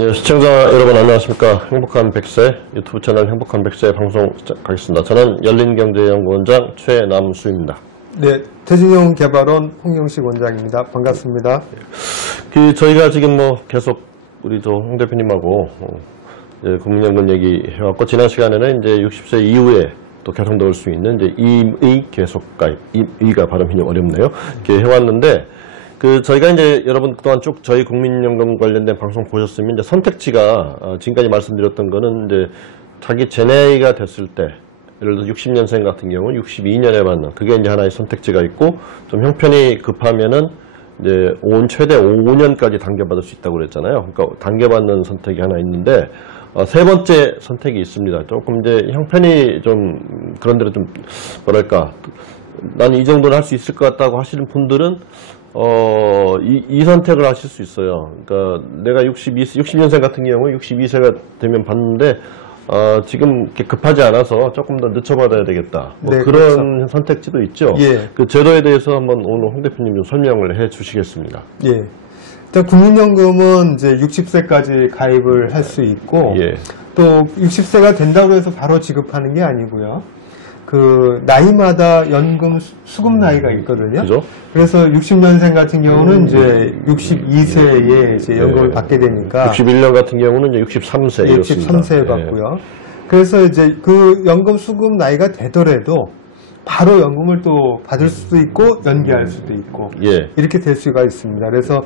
네, 시청자 여러분 안녕하십니까. 행복한 100세 유튜브 채널 행복한 100세 방송 시작하겠습니다. 저는 열린경제연구원장 최남수입니다. 네, 태진용 개발원 홍영식 원장입니다. 반갑습니다. 저희가 지금 계속 우리 홍 대표님하고 국민연금 얘기해왔고, 지난 시간에는 이제 60세 이후에 또 개통될 수 있는 이제 임의 계속가입, 임의가 발음이 어렵네요. 이렇게 해왔는데, 저희가 이제 여러분 그동안 쭉 저희 국민연금 관련된 방송 보셨으면 이제 선택지가 지금까지 말씀드렸던 거는 이제 자기 제 나이가 됐을 때, 예를 들어 60년생 같은 경우는 62년에 받는 그게 이제 하나의 선택지가 있고, 좀 형편이 급하면은 이제 최대 5년까지 당겨받을 수 있다고 그랬잖아요. 그러니까 당겨받는 선택이 하나 있는데, 세 번째 선택이 있습니다. 조금 이제 형편이 좀 그런 데로 좀 뭐랄까, 나는 이 정도는 할 수 있을 것 같다고 하시는 분들은 이 선택을 하실 수 있어요. 그러니까 내가 60년생 같은 경우는 62세가 되면 받는데, 지금 이렇게 급하지 않아서 조금 더 늦춰받아야 되겠다. 네, 그런 그렇죠. 선택지도 있죠. 예. 그 제도에 대해서 한번 오늘 홍 대표님 좀 설명을 해 주시겠습니다. 예. 일단 국민연금은 이제 60세까지 가입을 할 수 있고, 예. 또 60세가 된다고 해서 바로 지급하는 게 아니고요. 나이마다 연금 수급 나이가 있거든요. 그죠? 그래서 60년생 같은 경우는 이제 62세에 이제 연금을 받게 되니까. 61년 같은 경우는 이제 63세. 예, 63세에 받고요. 그래서 이제 그 연금 수급 나이가 되더라도 바로 연금을 또 받을 수도 있고 연기할 수도 있고. 이렇게 될 수가 있습니다. 그래서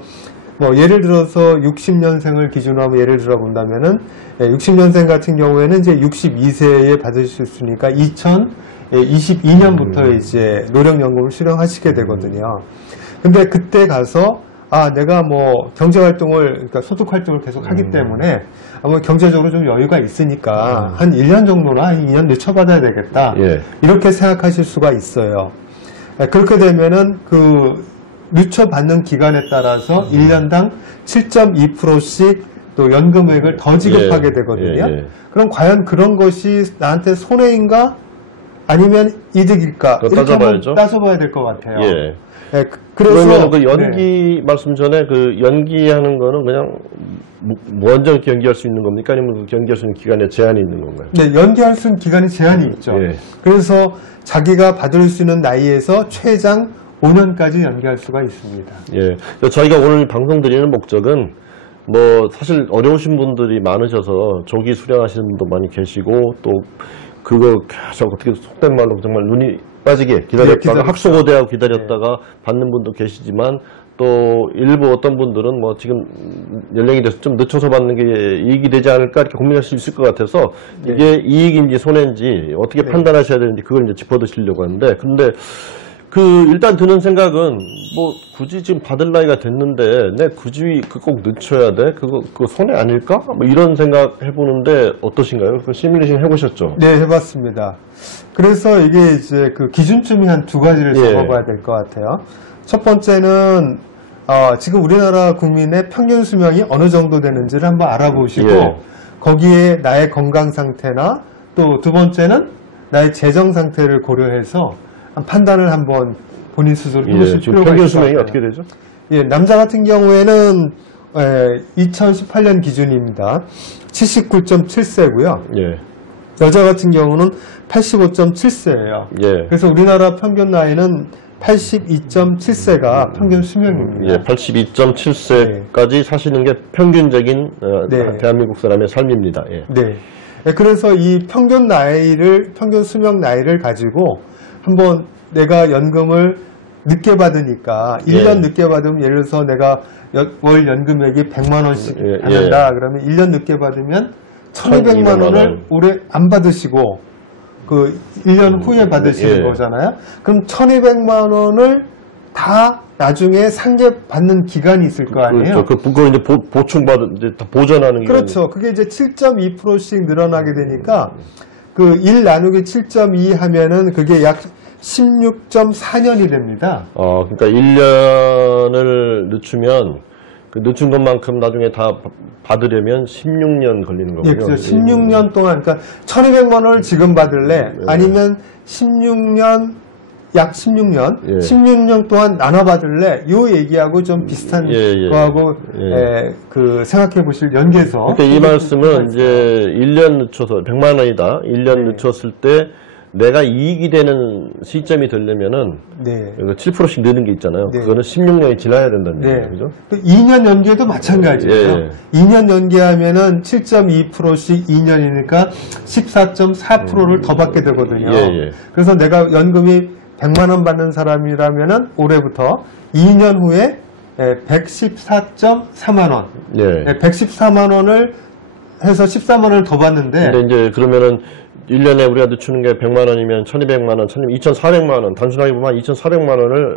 예를 들어서 60년생을 기준으로 하면 예를 들어 본다면은 60년생 같은 경우에는 이제 62세에 받을 수 있으니까 2022년부터 이제 노령연금을 수령하시게 되거든요. 근데 그때 가서 내가 경제활동을, 그러니까 소득활동을 계속 하기 때문에 경제적으로 좀 여유가 있으니까 한 1년 정도나 한 2년 늦춰받아야 되겠다. 이렇게 생각하실 수가 있어요. 그렇게 되면은 늦춰받는 기간에 따라서 1년당 7.2%씩 또 연금액을 더 지급하게 되거든요. 그럼 과연 그런 것이 나한테 손해인가? 아니면 이득일까? 이렇게 한번 따져봐야 될 것 같아요. 그러면 연기 말씀 전에 연기하는 거는 그냥 먼저 이렇게 연기할 수 있는 겁니까? 아니면 연기할 수 있는 기간에 제한이 있는 건가요? 네, 연기할 수 있는 기간에 제한이 있죠. 그래서 자기가 받을 수 있는 나이에서 최장 5년까지 연기할 수가 있습니다. 저희가 오늘 방송 드리는 목적은 사실 어려우신 분들이 많으셔서 조기 수령하시는 분도 많이 계시고, 또 그거 계속 어떻게 속된 말로 정말 눈이 빠지게 기다렸다가 학수고대하고 기다렸다가 받는 분도 계시지만, 또 일부 어떤 분들은 지금 연령이 돼서 좀 늦춰서 받는 게 이익이 되지 않을까 이렇게 고민할 수 있을 것 같아서 이게 이익인지 손해인지 어떻게 판단하셔야 되는지 그걸 이제 짚어드리려고 하는데, 근데 일단 드는 생각은, 굳이 지금 받을 나이가 됐는데, 굳이 꼭 늦춰야 돼? 그거 손해 아닐까? 이런 생각 해보는데, 어떠신가요? 시뮬레이션 해보셨죠? 네, 해봤습니다. 그래서 이게 이제 기준점이 한 두 가지를 잡아봐야 될 것 같아요. 첫 번째는, 지금 우리나라 국민의 평균 수명이 어느 정도 되는지를 한번 알아보시고, 거기에 나의 건강 상태나, 또 두 번째는 나의 재정 상태를 고려해서, 판단을 한번 본인 스스로 해보실 필요가 있습니다. 평균 수명이 어떻게 되죠? 남자 같은 경우에는 2018년 기준입니다. 79.7세고요. 여자 같은 경우는 85.7세예요. 그래서 우리나라 평균 나이는 82.7세가 평균 수명입니다. 82.7세까지 사시는 게 평균적인 대한민국 사람의 삶입니다. 그래서 이 평균 수명 나이를 가지고 한번 내가 연금을 늦게 받으니까 1년 늦게 받으면, 예를 들어서 내가 월 연금액이 100만 원씩 받는다. 그러면 1년 늦게 받으면 1200만 원을 올해 안 받으시고 1년 후에 받으시는 거잖아요. 그럼 1200만 원을 다 나중에 상계받는 기간이 있을 거 아니에요? 그거 이제 보충받은, 이제 다 보전하는 그렇죠. 그게 이제 7.2%씩 늘어나게 되니까 1 나누기 7.2 하면은 그게 약 16.4년이 됩니다. 그러니까 1년을 늦추면 늦춘 것만큼 나중에 다 받으려면 16년 걸리는 거고요. 그렇죠. 16년 동안, 그러니까 1200만 원을 지금 받을래? 아니면 16년 약 16년, 예. 16년 동안 나눠받을래? 요 얘기하고 좀 비슷한 예. 거하고 그 생각해 보실 연계에서. 그러니까 이 말씀은 이제 1년 늦춰서 100만 원이다. 1년 늦췄을 때 내가 이익이 되는 시점이 되려면은 네. 7%씩 느는 게 있잖아요. 네. 그거는 16년이 지나야 된다는 네. 얘기죠. 그죠? 2년 연계도 마찬가지예요. 예. 2년 연계하면은 7.2%씩 2년이니까 14.4%를 더 받게 되거든요. 예. 그래서 내가 연금이 100만 원 받는 사람이라면은 올해부터 2년 후에 114.4만 원. 예. 114만 원을 해서 14만 원을 더 받는데 근데 이제 그러면은 1년에 우리가 늦추는 게 100만 원이면 1200만 원, 2400만 원, 단순하게 보면 2400만 원을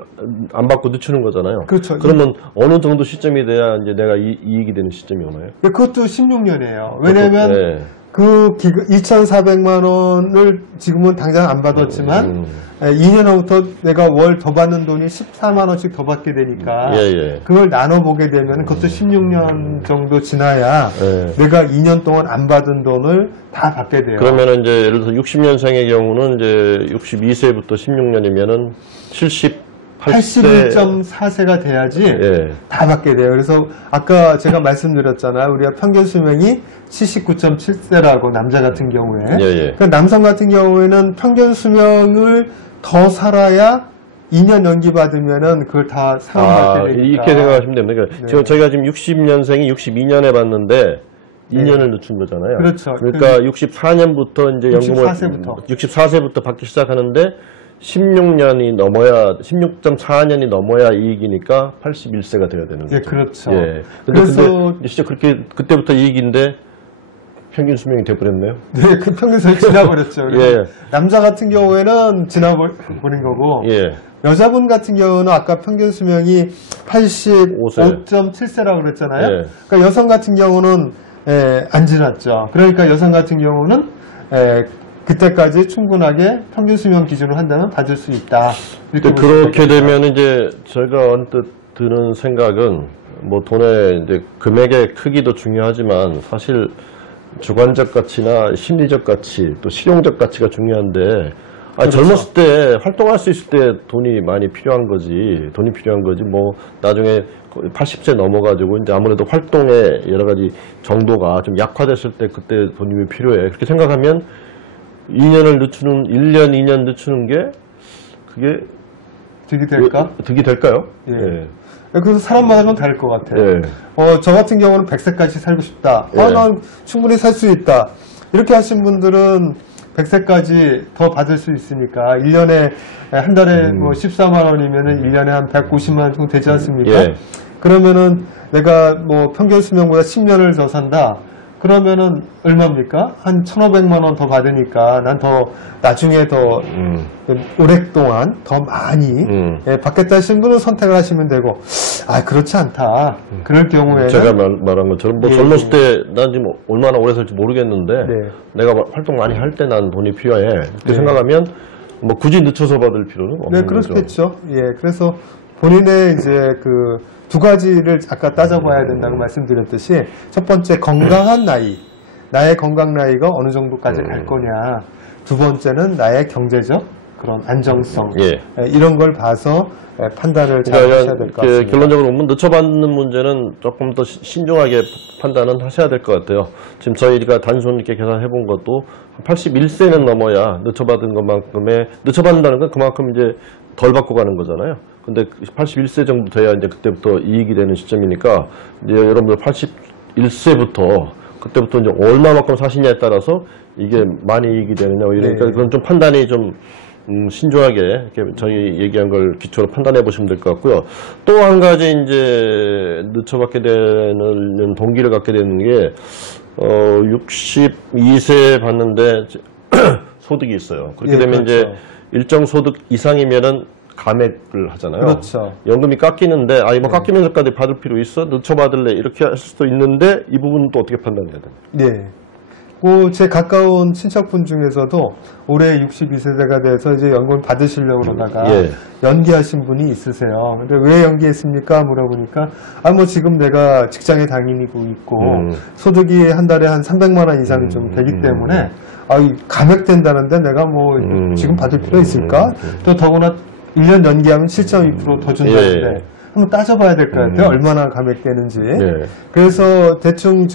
안 받고 늦추는 거잖아요. 그렇죠. 그러면 어느 정도 시점이 돼야 이제 내가 이익이 되는 시점이 오나요? 그것도 16년이에요. 왜냐면 네. 그 2,400만 원을 지금은 당장 안 받았지만 2년 후부터 내가 월 더 받는 돈이 14만 원씩 더 받게 되니까 예. 그걸 나눠보게 되면 그것도 16년 정도 지나야 예. 내가 2년 동안 안 받은 돈을 다 받게 돼요. 그러면은 이제 예를 들어서 60년생의 경우는 이제 62세부터 16년이면은 81.4세가 돼야지 예. 다 받게 돼요. 그래서 아까 제가 말씀드렸잖아요. 우리가 평균 수명이 79.7세라고 남자 같은 경우에. 예. 그러니까 남성 같은 경우에는 평균 수명을 더 살아야 2년 연기 받으면은 그걸 다 상환받게 되니까. 이렇게 생각하시면 됩니다. 그러니까 네. 지금 저희가 지금 60년생이 62년에 받는데 2년을 늦춘 거잖아요. 그렇죠. 그러니까 64년부터 이제 연금을 64세부터 받기 시작하는데 16년이 넘어야 16.4년이 넘어야 이익이니까 81세가 돼야 되는 거죠. 예, 그렇죠. 예. 그래서 근데 진짜 그렇게 그때부터 이익인데 평균 수명이 돼 버렸네요. 네, 그 평균 수명이 지나버렸죠. 예. 남자 같은 경우에는 지나버린 거고 예. 여자분 같은 경우는 아까 평균 수명이 85.7세라고 그랬잖아요. 예. 그러니까 여성 같은 경우는 안 지났죠. 그러니까 여성 같은 경우는 그때까지 충분하게 평균 수명 기준으로 한다면 받을 수 있다. 이렇게 그렇게 되면 이제 저희가 언뜻 드는 생각은 뭐 돈의 이제 금액의 크기도 중요하지만 사실 주관적 가치나 심리적 가치 또 실용적 가치가 중요한데 그렇죠. 젊었을 때 활동할 수 있을 때 돈이 많이 필요한 거지 뭐 나중에 80세 넘어가지고 이제 아무래도 활동의 여러 가지 정도가 좀 약화됐을 때 그때 돈이 왜 필요해 그렇게 생각하면 1년, 2년 늦추는 게 그게 득이 될까? 득이 될까요? 예. 예. 그래서 사람마다는 다를 것 같아요. 예. 저 같은 경우는 100세까지 살고 싶다. 예. 난 충분히 살 수 있다. 이렇게 하신 분들은 100세까지 더 받을 수 있으니까 1년에 한 달에 뭐 14만 원이면은 1년에 한 150만 원 정도 되지 않습니까? 예. 그러면은 내가 뭐 평균 수명보다 10년을 더 산다. 그러면은 얼마입니까? 한 1,500만 원 더 받으니까 난 더 나중에 더 오랫동안 더 많이 받겠다 하시는 분은 선택을 하시면 되고 그렇지 않다. 그럴 경우에는 제가 말한 것처럼 뭐 젊었을 때 난 지금 얼마나 오래 살지 모르겠는데 네. 내가 활동 많이 할 때 난 돈이 필요해 이렇게 네. 생각하면 뭐 굳이 늦춰서 받을 필요는 없는 거죠. 그렇겠죠. 예, 그래서 본인의 이제 그 두 가지를 아까 따져봐야 된다고 말씀드렸듯이 첫 번째 건강한 나의 건강 나이가 어느 정도까지 갈 거냐. 두 번째는 나의 경제적 그런 안정성 이런 걸 봐서 판단을 잘 하셔야 될 것 같습니다. 결론적으로 보면 늦춰받는 문제는 조금 더 신중하게 판단은 하셔야 될 것 같아요. 지금 저희가 단순 이렇게 계산해 본 것도 81세는 넘어야 늦춰받은 것만큼의 늦춰받는다는 건 그만큼 이제 덜 받고 가는 거잖아요. 근데 81세 정도 돼야 이제 그때부터 이익이 되는 시점이니까 이제 여러분들 81세부터 그때부터 이제 얼마만큼 사시냐에 따라서 이게 많이 이익이 되느냐 이러니까 그건 좀 판단이 좀 신중하게 이렇게 저희 얘기한 걸 기초로 판단해 보시면 될 것 같고요. 또 한 가지 이제 늦춰받게 되는 동기를 갖게 되는 게 62세 받는데 소득이 있어요. 그렇게 되면 그렇죠. 이제 일정 소득 이상이면은 감액을 하잖아요. 그렇죠. 연금이 깎이는데 이거 깎이면서까지 받을 필요 있어? 늦춰 받을래? 이렇게 할 수도 있는데 이 부분은 또 어떻게 판단해야 돼요? 네. 제 가까운 친척분 중에서도 올해 62세대가 돼서 이제 연금 받으시려고 그러다가 예. 연기하신 분이 있으세요. 근데 왜 연기했습니까? 물어보니까 뭐 지금 내가 직장에 다니고 있고 소득이 한 달에 한 300만 원 이상이 좀 되기 때문에 감액된다는데 내가 뭐 지금 받을 필요 있을까? 또 더구나 1년 연기하면 7.2% 더 준다는데 예. 한번 따져봐야 될 것 같아요. 얼마나 감액되는지. 예. 그래서 대충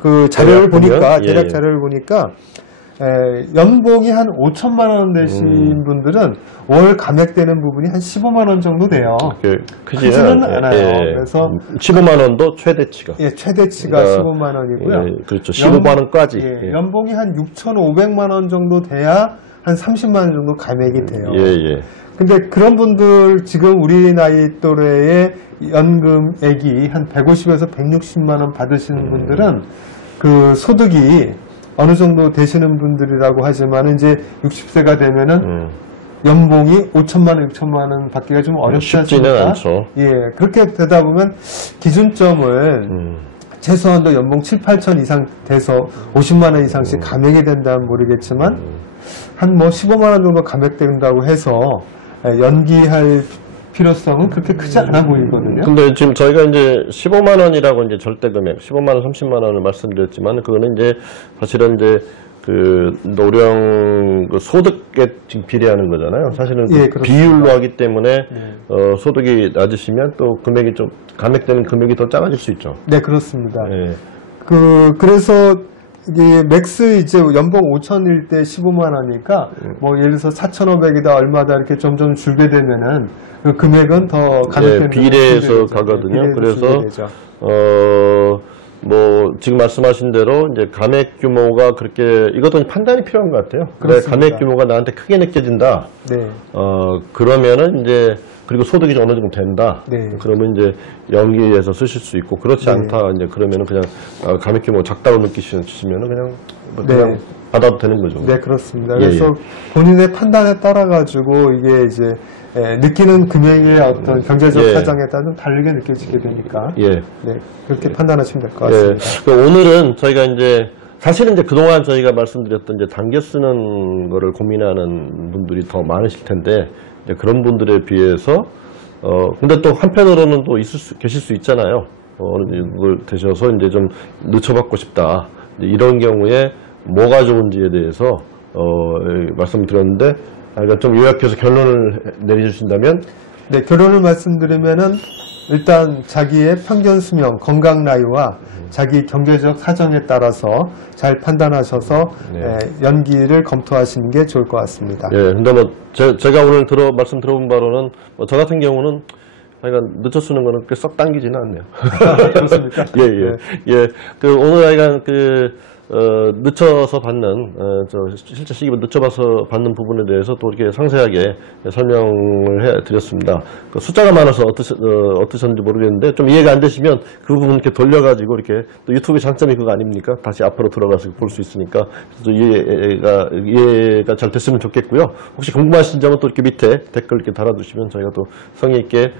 그 자료를 보니까 예, 대략 예. 자료를 보니까 연봉이 한 5천만 원 되신 분들은 월 감액되는 부분이 한 15만 원 정도 돼요. 크지는 않아요. 그래서 15만 원도 최대치가. 최대치가 15만 원이고요. 그렇죠. 15만 원까지. 연봉이 한 6,500만 원 정도 돼야 한 30만 원 정도 감액이 돼요. 근데 그런 분들 지금 우리 나이 또래의 연금액이 한 150에서 160만 원 받으시는 분들은 그 소득이 어느 정도 되시는 분들이라고 하지만 이제 60세가 되면은 연봉이 5천만 원, 6천만 원 받기가 좀 어렵지 쉽지는 않습니까? 않죠. 그렇게 되다 보면 기준점을 최소한도 연봉 7, 8천 이상 돼서 50만 원 이상씩 감액이 된다면 모르겠지만 한 뭐 15만 원 정도 감액된다고 해서 연기할 필요성은 그렇게 크지 않아 보이거든요. 근데 지금 저희가 이제 15만 원이라고 이제 절대 금액, 15만 원, 30만 원을 말씀드렸지만 그거는 이제 사실은 이제 그 노령 그 소득에 지금 비례하는 거잖아요. 사실은 그 비율로 하기 때문에 소득이 낮으시면 또 금액이 좀 감액되는 금액이 더 작아질 수 있죠. 네, 그렇습니다. 그래서 이게 맥스 이제 연봉 5천일 때 15만 원이니까 뭐 예를 들어서 4,500이다 얼마다 이렇게 점점 줄게 되면은 그 금액은 더 감액되는 비례해서 가거든요. 그래서 뭐 지금 말씀하신 대로 이제 감액 규모가 그렇게 이것도 판단이 필요한 것 같아요. 그래 감액 규모가 나한테 크게 느껴진다. 그러면은 이제 그리고 소득이 좀 어느 정도 된다. 그러면 이제 연기해서 쓰실 수 있고 그렇지 않다. 이제 그러면은 그냥 감액 규모 작다고 느끼시면은 그냥 받아도 되는 거죠. 네, 그렇습니다. 그래서 본인의 판단에 따라 가지고 이게 이제 느끼는 금액의 어떤 경제적 사정에 따라 좀 다르게 느껴지게 되니까 그렇게 판단하시면 될 것 같습니다. 오늘은 저희가 이제 사실은 이제 그동안 저희가 말씀드렸던 이제 당겨 쓰는 거를 고민하는 분들이 더 많으실 텐데 이제 그런 분들에 비해서 근데 또 한편으로는 또 계실 수 있잖아요. 어느 정도 되셔서 이제 좀 늦춰받고 싶다. 이런 경우에 뭐가 좋은지에 대해서 말씀드렸는데 좀 요약해서 결론을 내려주신다면? 네, 결론을 말씀드리면은 일단 자기의 평균 수명, 건강 나이와 자기 경제적 사정에 따라서 잘 판단하셔서 연기를 검토하시는 게 좋을 것 같습니다. 근데 뭐 제가 오늘 말씀 들어본 바로는 저 같은 경우는 하여간 늦춰 쓰는 거는 꽤 썩 당기지는 않네요. 그렇습니까? 오늘 하여간 늦춰서 받는, 실제 시기를 늦춰봐서 받는 부분에 대해서 또 이렇게 상세하게 설명을 해드렸습니다. 숫자가 많아서 어떠셨는지 모르겠는데, 좀 이해가 안 되시면 그 부분 이렇게 돌려가지고 이렇게 또 유튜브의 장점이 그거 아닙니까? 다시 앞으로 들어가서 볼 수 있으니까, 이해가 잘 됐으면 좋겠고요. 혹시 궁금하신 점은 또 이렇게 밑에 댓글 이렇게 달아주시면 저희가 또 성의있게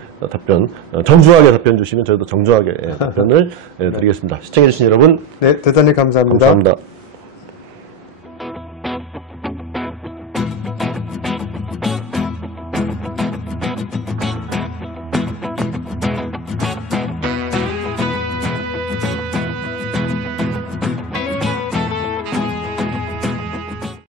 정중하게 답변 주시면 저희도 정중하게 답변을 드리겠습니다. 시청해주신 여러분. 네, 대단히 감사합니다. 감사합니다.